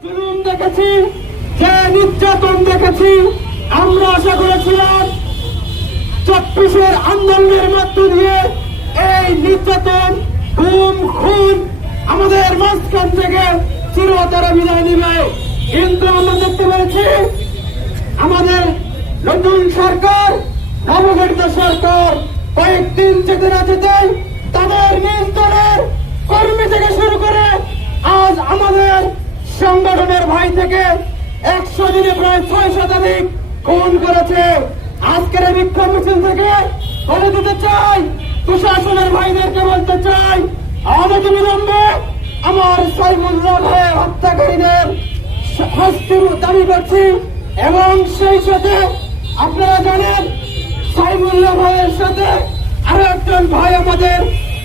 জুলুম দেখেছি, যে নির্যাতন দেখেছি, আমরা আশা করেছিলাম 24-এর আন্দোলনের মধ্য দিয়ে এই নির্যাতন, গুম, খুন আমাদের মাঝখান থেকে চিরতরে বিদায় নিবে। কিন্তু আমরা দেখতে পেরেছি আমাদের নতুন সরকার, নবগঠিত সরকার কয়েকদিন যেতে না যেতেই তাদের নিজ দলের কর্মী থেকে শুরু করে আজ আমাদের সংগঠনের ভাই থেকে 100 দিনে প্রায় 6 শতাধিক খুন করেছে। আজকের এই বিক্ষোভ মিছিল থেকে বলে দিতে চাই, প্রশাসনের ভাইদেরকে বলতে চাই, অনতিবিলম্বে আমার সাইমুল্লাহ ভাইয়ের হত্যাকারীদের শাস্তির দাবি করছি। এবং সেই সাথে আপনারা জানেন সাইমুল্লাহ ভাইয়ের সাথে আরো একজন ভাই আমাদের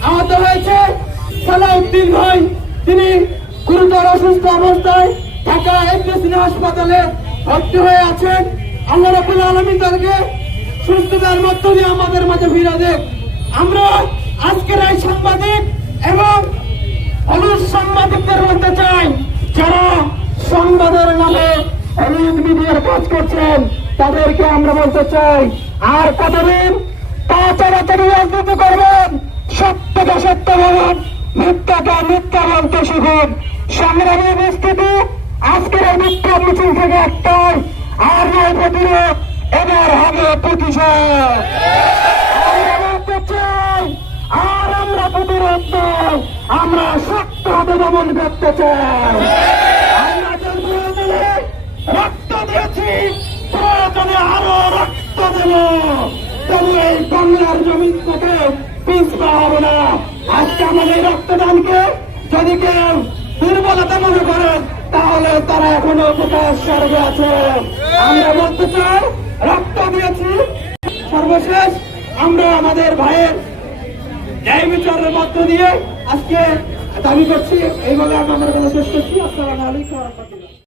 আহত হয়েছে, সালাউদ্দিন ভাই। তিনি গুরুতর অসুস্থ অবস্থায় ঢাকা এমকেসি হাসপাতালে ভর্তি হয়ে আছেন। আল্লাহ রাব্বুল আলামিন তাকে সুস্থতার মধ্য দিয়ে আমাদের মাঝে ফিরে দেখ। আমরা আজকের এই সাংবাদিক এবং হলুদ সাংবাদিকদের বলতে চাই, যারা সংবাদের নামে হলুদ মিডিয়ার কাজ করছেন তাদেরকে আমরা বলতে চাই, আর কতদিন তাড়াতাড়ি রাজনীতি করবেন? সত্যকে সত্য বলুন, মিথ্যাকে মিথ্যা বলতে শিখুন। সংগ্রামী উপস্থিতি, আজকের এই বিক্ষোভ মিছিল থেকে একটাই, আর নয় প্রতিরোধ, এবার হবে প্রতিশোধ। আমরা বলতে চাই, আর আমরা প্রতিরোধ নয়, আমরা শক্ত হাতে দমন করতে চাই। আমরা প্রয়োজনে রক্ত দিয়েছি, প্রয়োজনে আরো রক্ত দেব, তবু এই বাংলার জমিন থেকে পিছপা হবে না। আজকে আমাদের রক্তদানকে যদি কেউ দুর্বলতা মনে করেন তাহলে তারা এখনো প্রকাশ স্বর্গে আছে। আমরা বলতে চাই, রক্ত দিয়েছি। সর্বশেষ আমরা আমাদের ভাইয়ের ন্যায় বিচারের মধ্য দিয়ে আজকে দাবি করছি। এই বলে আমি আমার কথা শেষ করছি। আসসালামু আলাইকুম।